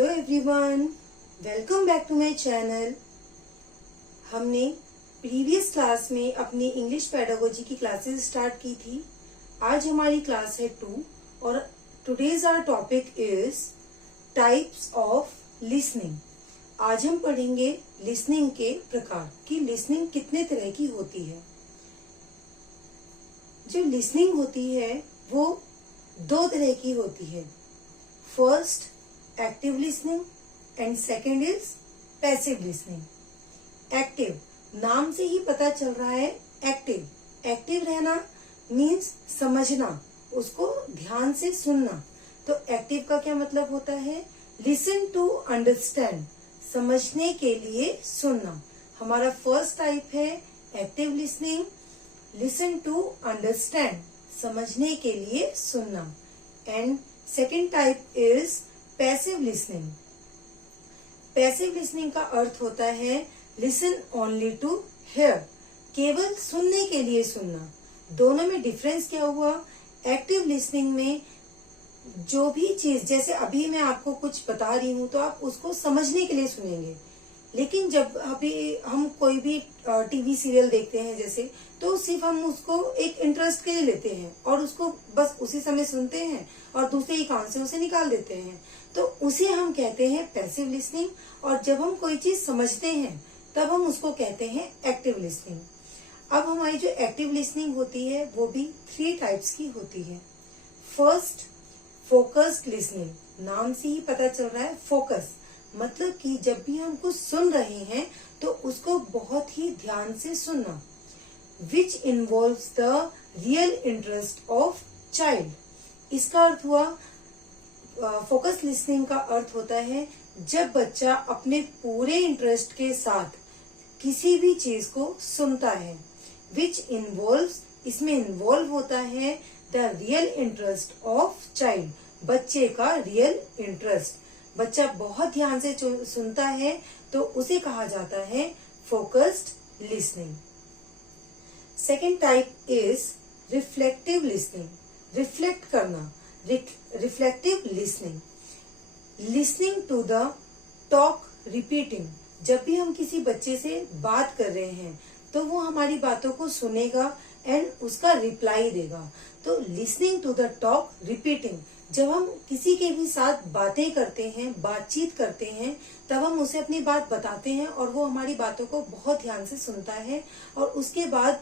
Hello everyone, welcome back to my channel. हमने previous class में अपनी इंग्लिश पेडागोजी की क्लासेस स्टार्ट की थी। आज हमारी क्लास है 2 और today's our topic is types of listening. आज हम पढ़ेंगे लिसनिंग के प्रकार कि लिसनिंग कितने तरह की होती है। जो लिसनिंग होती है वो 2 तरह की होती है। First active listening and second is passive listening. Active, नाम से ही पता चल रहा है एक्टिव। एक्टिव रहना मीन्स समझना, उसको ध्यान से सुनना। तो एक्टिव का क्या मतलब होता है? लिसन टू अंडरस्टैंड, समझने के लिए सुनना। हमारा फर्स्ट टाइप है active listening, listen to understand, समझने के लिए सुनना। And second type is passive listening. Passive listening का अर्थ होता है लिसन ओनली टू हियर, केवल सुनने के लिए सुनना। दोनों में डिफरेंस क्या हुआ? एक्टिव लिसनिंग में जो भी चीज, जैसे अभी मैं आपको कुछ बता रही हूँ तो आप उसको समझने के लिए सुनेंगे, लेकिन जब अभी हम कोई भी टीवी सीरियल देखते हैं जैसे, तो सिर्फ हम उसको एक इंटरेस्ट के लिए लेते हैं और उसको बस उसी समय सुनते हैं और दूसरे ही कान से उसे निकाल देते हैं। तो उसे हम कहते हैं पैसिव लिसनिंग। और जब हम कोई चीज समझते हैं तब हम उसको कहते हैं एक्टिव लिसनिंग। अब हमारी जो एक्टिव लिसनिंग होती है वो भी 3 टाइप्स की होती है। फर्स्ट फोकस्ड लिसनिंग, नाम से ही पता चल रहा है फोकस, मतलब कि जब भी हम कुछ सुन रहे हैं तो उसको बहुत ही ध्यान से सुनना। Which involves the real interest of child. इसका अर्थ हुआ, फोकस लिसनिंग का अर्थ होता है जब बच्चा अपने पूरे इंटरेस्ट के साथ किसी भी चीज को सुनता है। विच इन्वॉल्व्स, इसमें इन्वॉल्व होता है the real interest of child, बच्चे का रियल इंटरेस्ट। बच्चा बहुत ध्यान से सुनता है तो उसे कहा जाता है focused listening. Second type is reflective listening, reflect करना। Reflective listening, listening to the talk repeating. जब भी हम किसी बच्चे से बात कर रहे हैं तो वो हमारी बातों को सुनेगा एंड उसका रिप्लाई देगा। तो listening to the talk repeating, जब हम किसी के भी साथ बातें करते हैं, बातचीत करते हैं, तब हम उसे अपनी बात बताते हैं और वो हमारी बातों को बहुत ध्यान से सुनता है और उसके बाद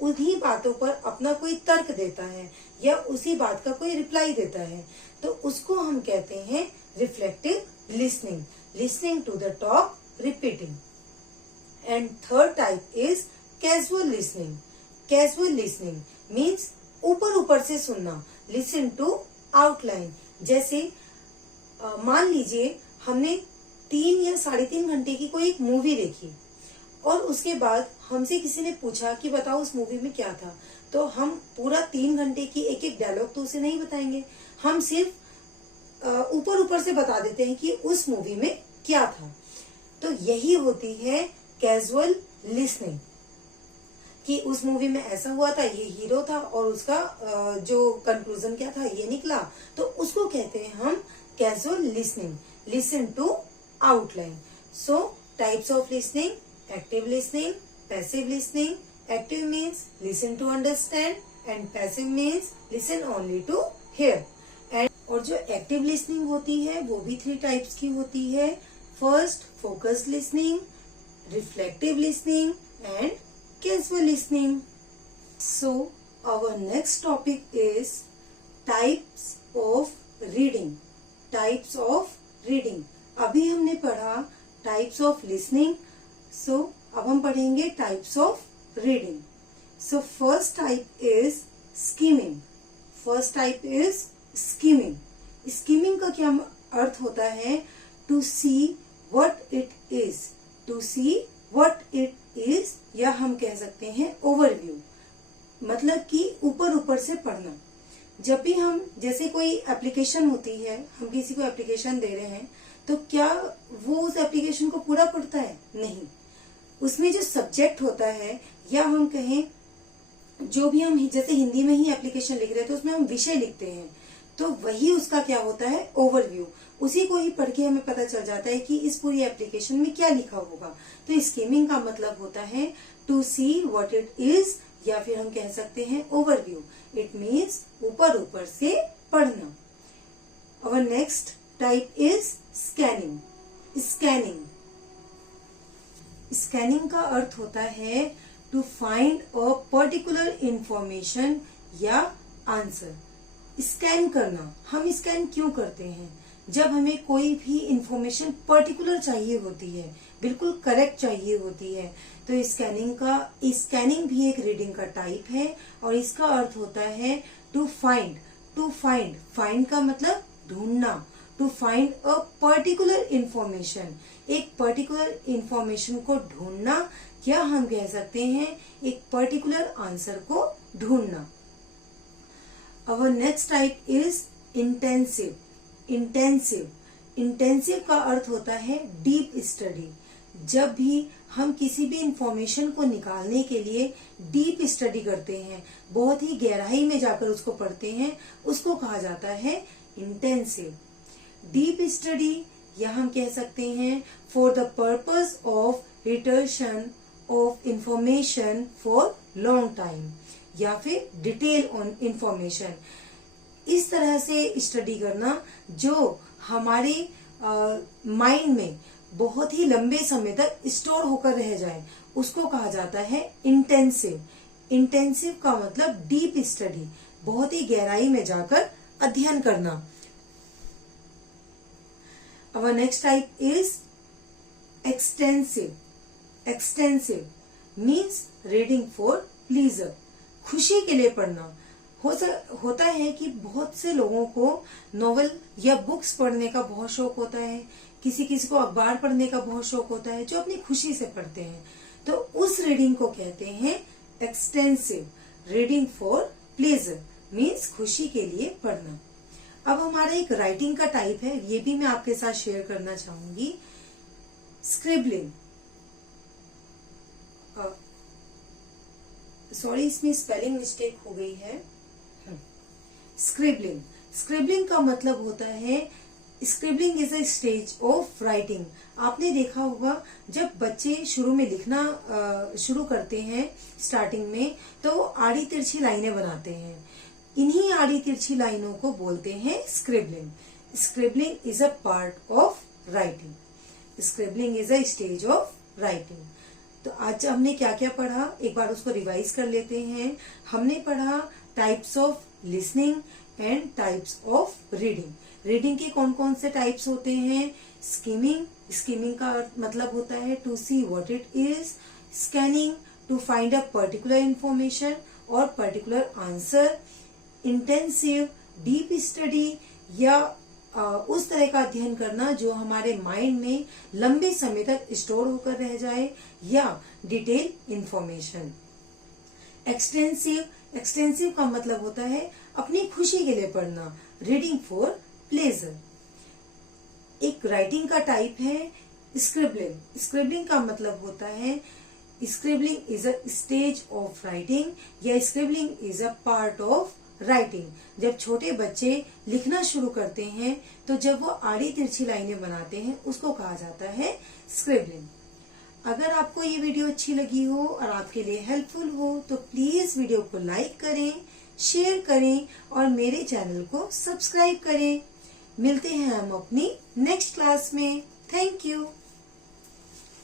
उन्हीं बातों पर अपना कोई तर्क देता है या उसी बात का कोई रिप्लाई देता है। तो उसको हम कहते हैं reflective listening, listening to the talk repeating. And third type is casual listening. Casual listening means ऊपर ऊपर से सुनना, लिसन टू आउटलाइन। जैसे मान लीजिए हमने 3 या 3.5 घंटे की कोई एक मूवी देखी और उसके बाद हमसे किसी ने पूछा कि बताओ उस मूवी में क्या था, तो हम पूरा 3 घंटे की एक एक डायलॉग तो उसे नहीं बताएंगे, हम सिर्फ ऊपर ऊपर से बता देते हैं कि उस मूवी में क्या था। तो यही होती है कैजुअल लिसनिंग कि उस मूवी में ऐसा हुआ था, ये हीरो था और उसका जो कंक्लूजन क्या था ये निकला, तो उसको कहते हैं हम casual listening, listen to outline. So types of listening, active listening, passive listening. Active means listen to understand and passive means listen only to hear. And और जो एक्टिव लिसनिंग होती है वो भी 3 टाइप्स की होती है। First focused listening, reflective listening and casual listening. So our next topic is types of reading. Types of reading. अभी हमने पढ़ा types of listening. So अब हम पढ़ेंगे types of reading. So first type is skimming. First type is skimming. Skimming का क्या अर्थ होता है? To see what it is. To see what it is, या हम कह सकते हैं ओवरव्यू, मतलब कि ऊपर ऊपर से पढ़ना। जब भी हम, जैसे कोई एप्लीकेशन होती है, हम किसी को एप्लीकेशन दे रहे हैं, तो क्या वो उस एप्लीकेशन को पूरा पढ़ता है? नहीं। उसमें जो सब्जेक्ट होता है, या हम कहें जो भी हम, जैसे हिंदी में ही एप्लीकेशन लिख रहे हैं तो उसमें हम विषय लिखते हैं, तो वही उसका क्या होता है, ओवरव्यू। उसी को ही पढ़ के हमें पता चल जाता है कि इस पूरी एप्लीकेशन में क्या लिखा होगा। तो स्किमिंग का मतलब होता है to see what it is, या फिर हम कह सकते हैं ओवरव्यू। इट मीन्स ऊपर ऊपर से पढ़ना। और next type is scanning. Scanning scanning का अर्थ होता है to find a particular information या आंसर। स्कैन करना, हम स्कैन क्यों करते हैं? जब हमें कोई भी इंफॉर्मेशन पर्टिकुलर चाहिए होती है, बिल्कुल करेक्ट चाहिए होती है, तो स्कैनिंग भी एक रीडिंग का टाइप है। और इसका अर्थ होता है टू फाइंड। फाइंड का मतलब ढूंढना। To find a particular information, एक पर्टिकुलर इंफॉर्मेशन को ढूंढना, या हम कह सकते हैं एक पर्टिकुलर आंसर को ढूंढना। Our next type is intensive. Intensive का अर्थ होता है डीप स्टडी। जब भी हम किसी भी इंफॉर्मेशन को निकालने के लिए डीप स्टडी करते हैं, बहुत ही गहराई में जाकर उसको पढ़ते हैं, उसको कहा जाता है इंटेंसिव। डीप स्टडी, या हम कह सकते हैं for the purpose of retention of information for long time, या फिर डिटेल ऑन इंफॉर्मेशन। इस तरह से स्टडी करना जो हमारे माइंड में बहुत ही लंबे समय तक स्टोर होकर रह जाए, उसको कहा जाता है इंटेंसिव। इंटेंसिव का मतलब डीप स्टडी, बहुत ही गहराई में जाकर अध्ययन करना। Our next type is extensive. Extensive means reading for pleasure. खुशी के लिए पढ़ना। होता है कि बहुत से लोगों को नॉवेल या बुक्स पढ़ने का बहुत शौक होता है, किसी किसी को अखबार पढ़ने का बहुत शौक होता है, जो अपनी खुशी से पढ़ते हैं। तो उस रीडिंग को कहते हैं extensive. Reading for pleasure means खुशी के लिए पढ़ना। अब हमारा एक राइटिंग का टाइप है, ये भी मैं आपके साथ शेयर करना चाहूंगी। स्क्रिबलिंग, सॉरी इसमें स्पेलिंग मिस्टेक हो गई है। स्क्रिबलिंग का मतलब होता है, scribbling is a stage of writing. आपने देखा होगा जब बच्चे शुरू में लिखना शुरू करते हैं स्टार्टिंग में, तो वो आड़ी तिरछी लाइनें बनाते हैं। इन्हीं आड़ी तिरछी लाइनों को बोलते हैं scribbling. Scribbling is a part of writing. Scribbling is a stage of writing. तो आज हमने क्या क्या पढ़ा, एक बार उसको रिवाइज कर लेते हैं। हमने पढ़ा types of listening and types of reading. Reading के कौन कौन से टाइप्स होते हैं? स्किमिंग का मतलब होता है to see what it is. Scanning, to find a particular information or particular answer. Intensive, deep study या उस तरह का अध्ययन करना जो हमारे माइंड में लंबे समय तक स्टोर होकर रह जाए, या डिटेल इंफॉर्मेशन। एक्सटेंसिव का मतलब होता है अपनी खुशी के लिए पढ़ना। Reading for pleasure. एक राइटिंग का टाइप है स्क्रिबलिंग। स्क्रिबलिंग का मतलब होता है scribbling is a stage of writing, या scribbling is a part of writing. जब छोटे बच्चे लिखना शुरू करते हैं, तो जब वो आड़ी तिरछी लाइनें बनाते हैं, उसको कहा जाता है स्क्रिबलिंग। अगर आपको ये वीडियो अच्छी लगी हो और आपके लिए हेल्पफुल हो, तो प्लीज वीडियो को लाइक करें, शेयर करें और मेरे चैनल को सब्सक्राइब करें। मिलते हैं हम अपनी नेक्स्ट क्लास में। Thank you.